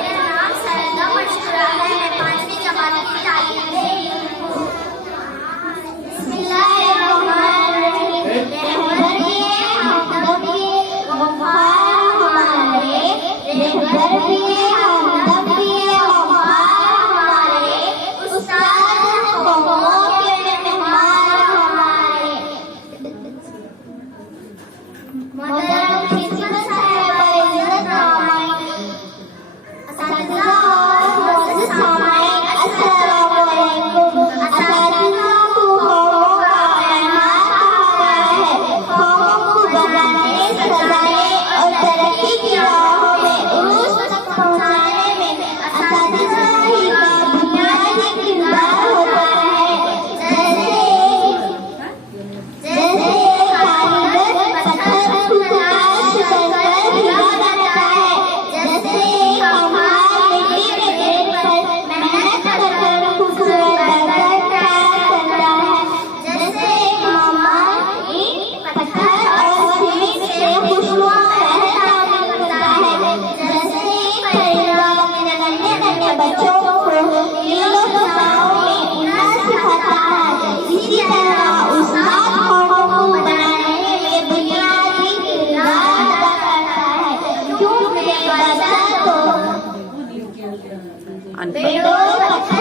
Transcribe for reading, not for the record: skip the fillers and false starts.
मेरा नाम सरदा मशहूरा है। मैं 5वीं जमात की तालीम ले रही हूँ। बिस्मिल्लाहिर्रहमानिर्रहीम। रहबर भी है, हमदम भी है, वफार हमारे। रहबर भी है, हमदम भी है, वफार हमारे। उस्ताद कौमों के मेहमान हमारे। मोहतरम प्रिंसिपल साहिबा, इज्जत नामानी, असातिज़ा और मोअज़्ज़िज़ सामाईन, अस्सलामु अलैकुम। असातिज़ा को कौमों का मेहमान कहा गया है। कौमों को बनाने, सजाने और तरक्की की राहों में उरूज तक पहुँचाने में असातिज़ा ही का बुनियादी किरदार होता है। जैसे कारीगर पत्थर को तराश कर हीरा बनाता है, जैसे कमाल मिट्टी के ढेर पर मेहनत कर खूबसूरत बर्तन तैयार करता है, जैसे मामा ईंट पत्थर और सीमेंट से खुशबुओं शहर तामीर करता है, जैसे परिंदा अपने नन्हे नन्हे बच्चों को नीलों फजाओं में उड़ना सिखाता है। इसी तरह उस्ताद कौमों को बनाने में बुनियादी किरदार अदा करता है। क्योंकि बच्चा तो बेडोल पत्थर